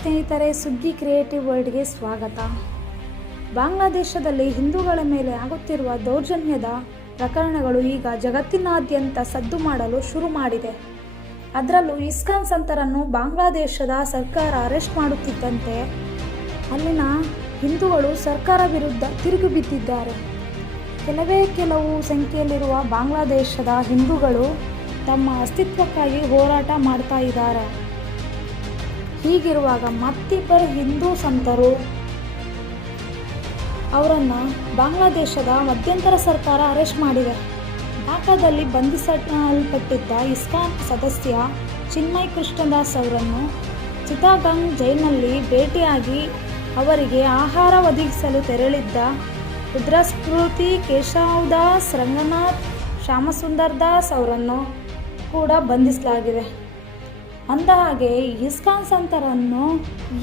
ಸ್ನೇಹಿತರೆ, ಸುಗ್ಗಿ ಕ್ರಿಯೇಟಿವ್ ವರ್ಲ್ಡ್ಗೆ ಸ್ವಾಗತ. ಬಾಂಗ್ಲಾದೇಶದಲ್ಲಿ ಹಿಂದೂಗಳ ಮೇಲೆ ಆಗುತ್ತಿರುವ ದೌರ್ಜನ್ಯದ ಪ್ರಕರಣಗಳು ಈಗ ಜಗತ್ತಿನಾದ್ಯಂತ ಸದ್ದು ಮಾಡಲು ಶುರು ಮಾಡಿದೆ. ಅದರಲ್ಲೂ ಇಸ್ಕಾನ್ ಸಂತರನ್ನು ಬಾಂಗ್ಲಾದೇಶದ ಸರ್ಕಾರ ಅರೆಸ್ಟ್ ಮಾಡುತ್ತಿದ್ದಂತೆ ಅಲ್ಲಿನ ಹಿಂದೂಗಳು ಸರ್ಕಾರ ವಿರುದ್ಧ ತಿರುಗಿ ಬಿದ್ದಿದ್ದಾರೆ. ಕೆಲವು ಸಂಖ್ಯೆಯಲ್ಲಿರುವ ಬಾಂಗ್ಲಾದೇಶದ ಹಿಂದೂಗಳು ತಮ್ಮ ಅಸ್ತಿತ್ವಕ್ಕಾಗಿ ಹೋರಾಟ ಮಾಡ್ತಾ ಇದ್ದಾರೆ. ಹೀಗಿರುವಾಗ ಮತ್ತಿಬ್ಬರು ಹಿಂದೂ ಸಂತರು ಅವರನ್ನು ಬಾಂಗ್ಲಾದೇಶದ ಮಧ್ಯಂತರ ಸರ್ಕಾರ ಅರೆಸ್ಟ್ ಮಾಡಿದೆ. ಢಾಕಾದಲ್ಲಿ ಬಂಧಿಸಲ್ಪಟ್ಟಿದ್ದ ಇಸ್ಕಾನ್ ಸದಸ್ಯ ಚಿನ್ಮಯ್ ಕೃಷ್ಣದಾಸ್ ಅವರನ್ನು ಚಿತ್ತಗಾಂಗ್ ಜೈಲಿನಲ್ಲಿ ಭೇಟಿಯಾಗಿ ಅವರಿಗೆ ಆಹಾರ ಒದಗಿಸಲು ತೆರಳಿದ್ದ ರುದ್ರಸ್ಫೂರ್ತಿ, ಕೇಶವದಾಸ್, ರಂಗನಾಥ್, ಶ್ಯಾಮಸುಂದರ್ ದಾಸ್ ಅವರನ್ನು ಕೂಡ ಬಂಧಿಸಲಾಗಿದೆ. ಅಂದಹಾಗೆ ಇಸ್ಕಾನ್ ಸಂತರನ್ನು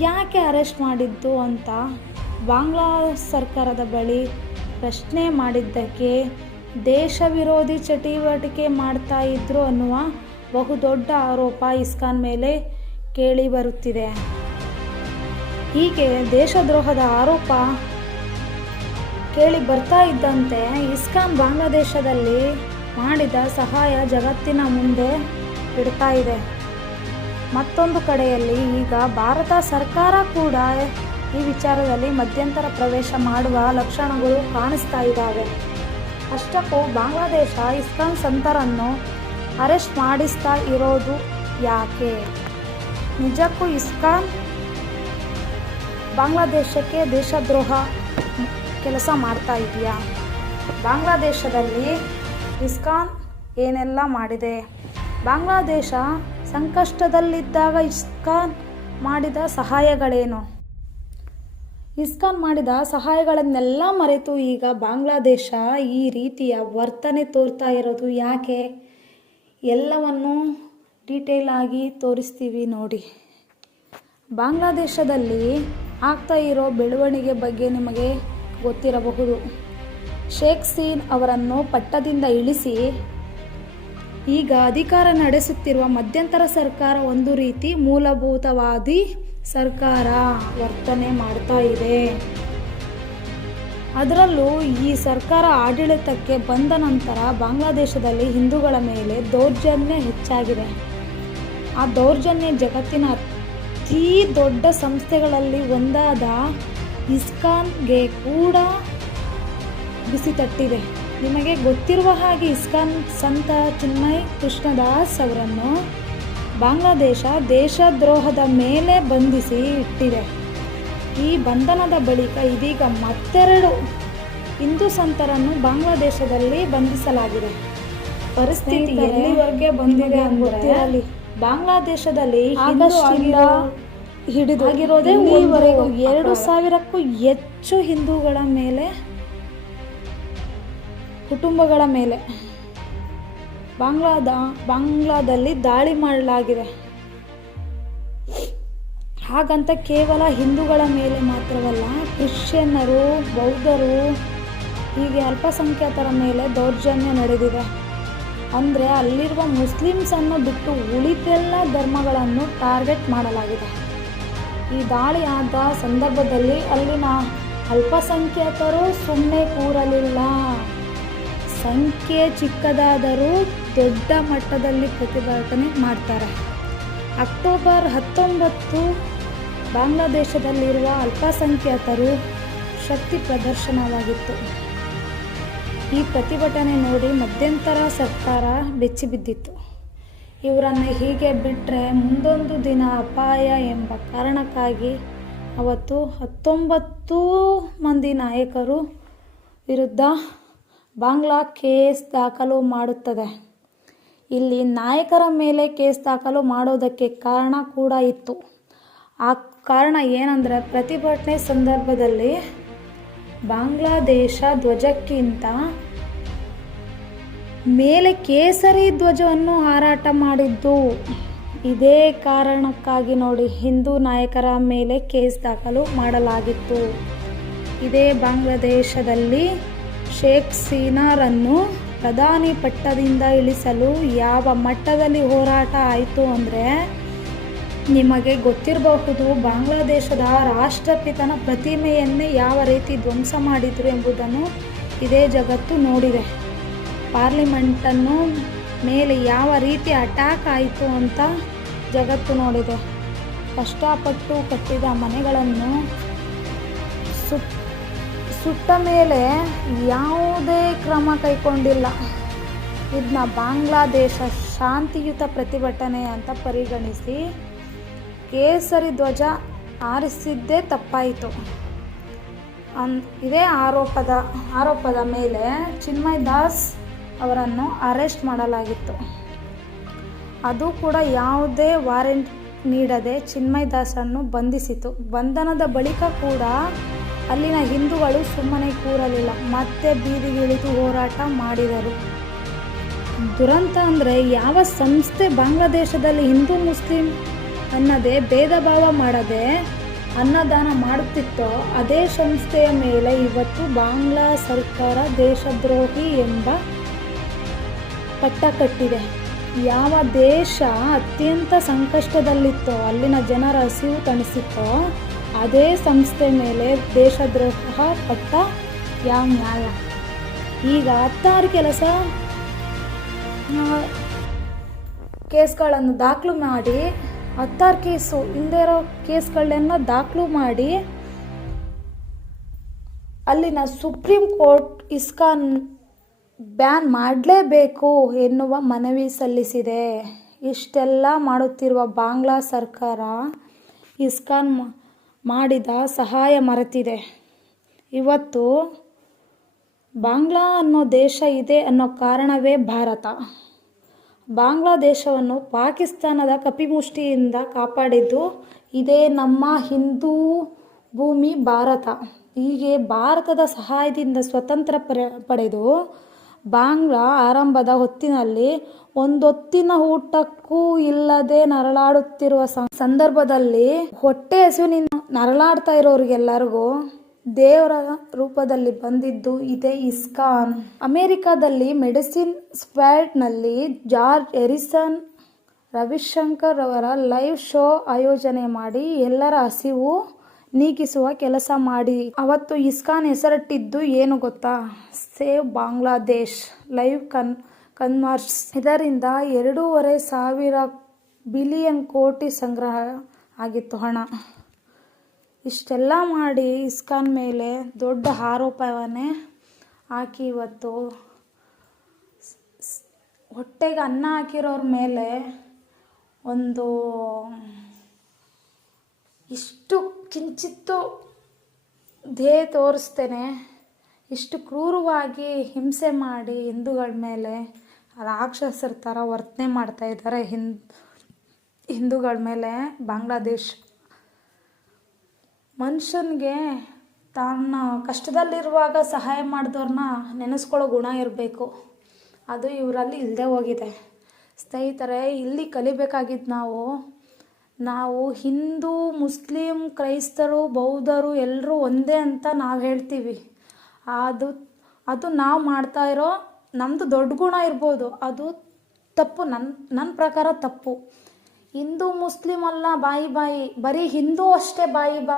ಯಾಕೆ ಅರೆಸ್ಟ್ ಮಾಡಿದ್ದು ಅಂತ ಬಾಂಗ್ಲಾ ಸರ್ಕಾರದ ಬಳಿ ಪ್ರಶ್ನೆ ಮಾಡಿದ್ದಕ್ಕೆ ದೇಶ ವಿರೋಧಿ ಚಟುವಟಿಕೆ ಮಾಡ್ತಾ ಇದ್ರು ಅನ್ನುವ ಬಹುದೊಡ್ಡ ಆರೋಪ ಇಸ್ಕಾನ್ ಮೇಲೆ ಕೇಳಿ ಬರುತ್ತಿದೆ. ಹೀಗೆ ದೇಶದ್ರೋಹದ ಆರೋಪ ಕೇಳಿ ಬರ್ತಾ ಇದ್ದಂತೆ ಇಸ್ಕಾನ್ ಬಾಂಗ್ಲಾದೇಶದಲ್ಲಿ ಮಾಡಿದ ಸಹಾಯ ಜಗತ್ತಿನ ಮುಂದೆ ಇಡ್ತಾ ಇದೆ. ಮತ್ತೊಂದು ಕಡೆಯಲ್ಲಿ ಈಗ ಭಾರತ ಸರ್ಕಾರ ಕೂಡ ಈ ವಿಚಾರದಲ್ಲಿ ಮಧ್ಯಂತರ ಪ್ರವೇಶ ಮಾಡುವ ಲಕ್ಷಣಗಳು ಕಾಣಿಸ್ತಾ ಇದ್ದಾವೆ. ಅಷ್ಟಕ್ಕೂ ಬಾಂಗ್ಲಾದೇಶ ಇಸ್ಕಾನ್ ಸಂತರನ್ನು ಅರೆಸ್ಟ್ ಮಾಡಿಸ್ತಾ ಇರೋದು ಯಾಕೆ? ನಿಜಕ್ಕೂ ಇಸ್ಕಾನ್ ಬಾಂಗ್ಲಾದೇಶಕ್ಕೆ ದೇಶದ್ರೋಹ ಕೆಲಸ ಮಾಡ್ತಾ ಇದೆಯಾ? ಬಾಂಗ್ಲಾದೇಶದಲ್ಲಿ ಇಸ್ಕಾನ್ ಏನೆಲ್ಲ ಮಾಡಿದೆ? ಬಾಂಗ್ಲಾದೇಶ ಸಂಕಷ್ಟದಲ್ಲಿದ್ದಾಗ ಇಸ್ಕಾನ್ ಮಾಡಿದ ಸಹಾಯಗಳೇನು? ಇಸ್ಕಾನ್ ಮಾಡಿದ ಸಹಾಯಗಳನ್ನೆಲ್ಲ ಮರೆತು ಈಗ ಬಾಂಗ್ಲಾದೇಶ ಈ ರೀತಿಯ ವರ್ತನೆ ತೋರ್ತಾ ಇರೋದು ಯಾಕೆ? ಎಲ್ಲವನ್ನು ಡೀಟೇಲ್ ಆಗಿ ತೋರಿಸ್ತೀವಿ ನೋಡಿ. ಬಾಂಗ್ಲಾದೇಶದಲ್ಲಿ ಆಗ್ತಾ ಇರೋ ಬೆಳವಣಿಗೆ ಬಗ್ಗೆ ನಿಮಗೆ ಗೊತ್ತಿರಬಹುದು. ಶೇಖ್ ಹಸೀನಾ ಅವರನ್ನು ಪಟ್ಟದಿಂದ ಇಳಿಸಿ ಈಗ ಅಧಿಕಾರ ನಡೆಸುತ್ತಿರುವ ಮಧ್ಯಂತರ ಸರ್ಕಾರ ಒಂದು ರೀತಿ ಮೂಲಭೂತವಾದಿ ಸರ್ಕಾರ ವರ್ತನೆ ಮಾಡ್ತಾ ಇದೆ. ಅದರಲ್ಲೂ ಈ ಸರ್ಕಾರ ಆಡಳಿತಕ್ಕೆ ಬಂದ ನಂತರ ಬಾಂಗ್ಲಾದೇಶದಲ್ಲಿ ಹಿಂದೂಗಳ ಮೇಲೆ ದೌರ್ಜನ್ಯ ಹೆಚ್ಚಾಗಿದೆ. ಆ ದೌರ್ಜನ್ಯ ಜಗತ್ತಿನ ಅತಿ ದೊಡ್ಡ ಸಂಸ್ಥೆಗಳಲ್ಲಿ ಒಂದಾದ ಇಸ್ಕಾನ್ಗೆ ಕೂಡ ಬಿಸಿ ತಟ್ಟಿದೆ. ನಿಮಗೆ ಗೊತ್ತಿರುವ ಹಾಗೆ ಇಸ್ಕಾನ್ ಸಂತ ಚಿನ್ಮಯ್ ಕೃಷ್ಣದಾಸ್ ಅವರನ್ನು ಬಾಂಗ್ಲಾದೇಶ ದೇಶದ್ರೋಹದ ಮೇಲೆ ಬಂಧಿಸಿ ಇಟ್ಟಿದೆ. ಈ ಬಂಧನದ ಬಳಿಕ ಇದೀಗ ಮತ್ತೆರಡು ಹಿಂದೂ ಸಂತರನ್ನು ಬಾಂಗ್ಲಾದೇಶದಲ್ಲಿ ಬಂಧಿಸಲಾಗಿದೆ. ಪರಿಸ್ಥಿತಿ ಎಲ್ಲಿವರೆಗೆ ಬಂದಿದೆ ಗೊತ್ತಿರಲಿ. ಬಾಂಗ್ಲಾದೇಶದಲ್ಲಿ ಆಗಸ್ಟ್ನಿಂದ ಹಿಡಿದಿರೋದೇ ಈವರೆಗೂ 2,000ಕ್ಕೂ ಹೆಚ್ಚು ಹಿಂದೂಗಳ ಮೇಲೆ, ಕುಟುಂಬಗಳ ಮೇಲೆ ಬಾಂಗ್ಲಾದಲ್ಲಿ ದಾಳಿ ಮಾಡಲಾಗಿದೆ. ಹಾಗಂತ ಕೇವಲ ಹಿಂದೂಗಳ ಮೇಲೆ ಮಾತ್ರವಲ್ಲ, ಕ್ರಿಶ್ಚಿಯನ್ನರು, ಬೌದ್ಧರು, ಹೀಗೆ ಅಲ್ಪಸಂಖ್ಯಾತರ ಮೇಲೆ ದೌರ್ಜನ್ಯ ನಡೆದಿದೆ. ಅಂದರೆ ಅಲ್ಲಿರುವ ಮುಸ್ಲಿಮ್ಸನ್ನು ಬಿಟ್ಟು ಉಳಿದೆಲ್ಲ ಧರ್ಮಗಳನ್ನು ಟಾರ್ಗೆಟ್ ಮಾಡಲಾಗಿದೆ. ಈ ದಾಳಿ ಆದ ಸಂದರ್ಭದಲ್ಲಿ ಅಲ್ಲಿನ ಅಲ್ಪಸಂಖ್ಯಾತರು ಸುಮ್ಮನೆ ಕೂರಲಿಲ್ಲ. ಸಂಖ್ಯೆ ಚಿಕ್ಕದಾದರೂ ದೊಡ್ಡ ಮಟ್ಟದಲ್ಲಿ ಪ್ರತಿಭಟನೆ ಮಾಡ್ತಾರೆ. ಅಕ್ಟೋಬರ್ 19 ಬಾಂಗ್ಲಾದೇಶದಲ್ಲಿರುವ ಅಲ್ಪಸಂಖ್ಯಾತರು ಶಕ್ತಿ ಪ್ರದರ್ಶನವಾಗಿತ್ತು. ಈ ಪ್ರತಿಭಟನೆ ನೋಡಿ ಮಧ್ಯಂತರ ಸರ್ಕಾರ ಬೆಚ್ಚಿಬಿದ್ದಿತ್ತು. ಇವರನ್ನು ಹೀಗೆ ಬಿಟ್ಟರೆ ಮುಂದೊಂದು ದಿನ ಅಪಾಯ ಎಂಬ ಕಾರಣಕ್ಕಾಗಿ ಅವತ್ತು 19 ಮಂದಿ ನಾಯಕರು ವಿರುದ್ಧ ಬಾಂಗ್ಲಾ ಕೇಸ್ ದಾಖಲು ಮಾಡುತ್ತದೆ. ಇಲ್ಲಿ ನಾಯಕರ ಮೇಲೆ ಕೇಸ್ ದಾಖಲು ಮಾಡೋದಕ್ಕೆ ಕಾರಣ ಕೂಡ ಇತ್ತು. ಆ ಕಾರಣ ಏನಂದರೆ, ಪ್ರತಿಭಟನೆ ಸಂದರ್ಭದಲ್ಲಿ ಬಾಂಗ್ಲಾದೇಶ ಧ್ವಜಕ್ಕಿಂತ ಮೇಲೆ ಕೇಸರಿ ಧ್ವಜವನ್ನು ಹಾರಾಟ ಮಾಡಿದ್ದು. ಇದೇ ಕಾರಣಕ್ಕಾಗಿ ನೋಡಿ ಹಿಂದೂ ನಾಯಕರ ಮೇಲೆ ಕೇಸ್ ದಾಖಲು ಮಾಡಲಾಗಿತ್ತು. ಇದೇ ಬಾಂಗ್ಲಾದೇಶದಲ್ಲಿ ಶೇಖ್ ಹಸೀನಾರನ್ನು ಪ್ರಧಾನಿ ಪಟ್ಟದಿಂದ ಇಳಿಸಲು ಯಾವ ಮಟ್ಟದಲ್ಲಿ ಹೋರಾಟ ಆಯಿತು ಅಂದರೆ ನಿಮಗೆ ಗೊತ್ತಿರಬಹುದು, ಬಾಂಗ್ಲಾದೇಶದ ರಾಷ್ಟ್ರಪಿತನ ಪ್ರತಿಮೆಯನ್ನೇ ಯಾವ ರೀತಿ ಧ್ವಂಸ ಮಾಡಿದರು ಎಂಬುದನ್ನು ಇದೇ ಜಗತ್ತು ನೋಡಿದೆ. ಪಾರ್ಲಿಮೆಂಟನ್ನು ಮೇಲೆ ಯಾವ ರೀತಿ ಅಟ್ಯಾಕ್ ಆಯಿತು ಅಂತ ಜಗತ್ತು ನೋಡಿದೆ. ಕಷ್ಟಪಟ್ಟು ಕಟ್ಟಿದ ಮನೆಗಳನ್ನು ಸುಟ್ಟ ಮೇಲೆ ಯಾವುದೇ ಕ್ರಮ ಕೈಗೊಂಡಿಲ್ಲ. ಇದನ್ನ ಬಾಂಗ್ಲಾದೇಶ ಶಾಂತಿಯುತ ಪ್ರತಿಭಟನೆ ಅಂತ ಪರಿಗಣಿಸಿ ಕೇಸರಿ ಧ್ವಜ ಹಾರಿಸಿದ್ದೇ ತಪ್ಪಾಯಿತು. ಇದೇ ಆರೋಪದ ಮೇಲೆ ಚಿನ್ಮಯ್ ದಾಸ್ ಅವರನ್ನು ಅರೆಸ್ಟ್ ಮಾಡಲಾಗಿತ್ತು. ಅದು ಕೂಡ ಯಾವುದೇ ವಾರೆಂಟ್ ನೀಡದೆ ಚಿನ್ಮಯ್ ದಾಸನ್ನು ಬಂಧಿಸಿತು. ಬಂಧನದ ಬಳಿಕ ಕೂಡ ಅಲ್ಲಿನ ಹಿಂದೂಗಳು ಸುಮ್ಮನೆ ಕೂರಲಿಲ್ಲ, ಮತ್ತೆ ಬೀದಿಗಿಳಿದು ಹೋರಾಟ ಮಾಡಿದರು. ದುರಂತ ಅಂದರೆ, ಯಾವ ಸಂಸ್ಥೆ ಬಾಂಗ್ಲಾದೇಶದಲ್ಲಿ ಹಿಂದೂ ಮುಸ್ಲಿಂ ಅನ್ನದೇ ಭೇದ ಭಾವ ಮಾಡದೆ ಅನ್ನದಾನ ಮಾಡುತ್ತಿತ್ತೋ ಅದೇ ಸಂಸ್ಥೆಯ ಮೇಲೆ ಇವತ್ತು ಬಾಂಗ್ಲಾ ಸರ್ಕಾರ ದೇಶದ್ರೋಹಿ ಎಂಬ ಪಟ್ಟ ಕಟ್ಟಿದೆ. ಯಾವ ದೇಶ ಅತ್ಯಂತ ಸಂಕಷ್ಟದಲ್ಲಿತ್ತೋ, ಅಲ್ಲಿನ ಜನರ ಹಸಿವು ತಣಿಸಿತ್ತೋ ಅದೇ ಸಂಸ್ಥೆ ಮೇಲೆ ದೇಶದ್ರೋಹ ಪಟ್ಟ ಯಾವ ನ್ಯಾಯ? ಈಗ 16 ಕೇಸ್ಗಳನ್ನು ದಾಖಲು ಮಾಡಿ 16 ಕೇಸು ಹಿಂದೆ ಇರೋ ಕೇಸ್ಗಳನ್ನ ದಾಖಲು ಮಾಡಿ ಅಲ್ಲಿನ ಸುಪ್ರೀಂ ಕೋರ್ಟ್ ಇಸ್ಕಾನ್ ಬ್ಯಾನ್ ಮಾಡಲೇಬೇಕು ಎನ್ನುವ ಮನವಿ ಸಲ್ಲಿಸಿದೆ. ಇಷ್ಟೆಲ್ಲ ಮಾಡುತ್ತಿರುವ ಬಾಂಗ್ಲಾ ಸರ್ಕಾರ ಇಸ್ಕಾನ್ ಮಾಡಿದ ಸಹಾಯ ಮರೆತಿದೆ. ಇವತ್ತು ಬಾಂಗ್ಲಾ ಅನ್ನೋ ದೇಶ ಇದೆ ಅನ್ನೋ ಕಾರಣವೇ ಭಾರತ. ಬಾಂಗ್ಲಾದೇಶವನ್ನು ಪಾಕಿಸ್ತಾನದ ಕಪಿಮುಷ್ಟಿಯಿಂದ ಕಾಪಾಡಿದ್ದು ಇದೇ ನಮ್ಮ ಹಿಂದೂ ಭೂಮಿ ಭಾರತ. ಹೀಗೆ ಭಾರತದ ಸಹಾಯದಿಂದ ಸ್ವತಂತ್ರ ಪಡೆದು ಬಾಂಗ್ಲಾ ಆರಂಭದ ಹೊತ್ತಿನಲ್ಲಿ ಒಂದೊತ್ತಿನ ಊಟಕ್ಕೂ ಇಲ್ಲದೆ ನರಳಾಡುತ್ತಿರುವ ಸಂದರ್ಭದಲ್ಲಿ ಹೊಟ್ಟೆ ಹಸಿವಿನಿಂದ ನರಳಾಡ್ತಾ ಇರೋರಿಗೆಲ್ಲರಿಗೂ ದೇವರ ರೂಪದಲ್ಲಿ ಬಂದಿದ್ದು ಇದೇ ಇಸ್ಕಾನ್. ಅಮೆರಿಕಾದಲ್ಲಿ ಮೆಡಿಸಿನ್ ಸ್ಕ್ವಾಡ್ನಲ್ಲಿ ಜಾರ್ಜ್ ಹ್ಯಾರಿಸನ್ ರವಿಶಂಕರ್ ಅವರ ಲೈವ್ ಶೋ ಆಯೋಜನೆ ಮಾಡಿ ಎಲ್ಲರ ಹಸಿವು ನೀಗಿಸುವ ಕೆಲಸ ಮಾಡಿ ಅವತ್ತು ಇಸ್ಕಾನ್ ಹೆಸರಿಟ್ಟಿದ್ದು ಏನು ಗೊತ್ತಾ? Save Bangladesh live converse. ಇದರಿಂದ 2,500 ಬಿಲಿಯನ್ ಕೋಟಿ ಸಂಗ್ರಹ ಆಗಿತ್ತು ಹಣ. ಇಷ್ಟೆಲ್ಲ ಮಾಡಿ ಇಸ್ಕಾನ್ ಮೇಲೆ ದೊಡ್ಡ ಆರೋಪವನ್ನೇ ಹಾಕಿ ಇವತ್ತು ಹೊಟ್ಟೆಗೆ ಅನ್ನ ಹಾಕಿರೋರ ಮೇಲೆ ಒಂದು ಇಷ್ಟು ಕಿಂಚಿತ್ತು ದೇಹ ತೋರಿಸ್ತೇನೆ ಇಷ್ಟು ಕ್ರೂರವಾಗಿ ಹಿಂಸೆ ಮಾಡಿ ಹಿಂದೂಗಳ ಮೇಲೆ ರಾಕ್ಷಸರ ಥರ ವರ್ತನೆ ಮಾಡ್ತಾ ಇದ್ದಾರೆ ಹಿಂದೂಗಳ ಮೇಲೆ ಬಾಂಗ್ಲಾದೇಶ್. ಮನುಷ್ಯನಿಗೆ ತಾನು ಕಷ್ಟದಲ್ಲಿರುವಾಗ ಸಹಾಯ ಮಾಡಿದವ್ರನ್ನ ನೆನೆಸ್ಕೊಳ್ಳೋ ಗುಣ ಇರಬೇಕು. ಅದು ಇವರಲ್ಲಿ ಇಲ್ಲದೆ ಹೋಗಿದೆ. ಸ್ನೇಹಿತರೆ, ಇಲ್ಲಿ ಕಲಿಬೇಕಾಗಿದ್ದು ನಾವು ಹಿಂದೂ ಮುಸ್ಲಿಂ ಕ್ರೈಸ್ತರು ಬೌದ್ಧರು ಎಲ್ಲರೂ ಒಂದೇ ಅಂತ ನಾವು ಹೇಳ್ತೀವಿ. ಅದು ನಾವು ಮಾಡ್ತಾ ಇರೋ ನಮ್ಮದು ದೊಡ್ಡ ಗುಣ ಇರ್ಬೋದು, ಅದು ತಪ್ಪು. ನನ್ನ ಪ್ರಕಾರ ತಪ್ಪು. ಹಿಂದೂ ಮುಸ್ಲಿಂ ಅಲ್ಲ ಬಾಯಿ ಬರೀ ಹಿಂದೂ ಅಷ್ಟೇ ಬಾಯಿ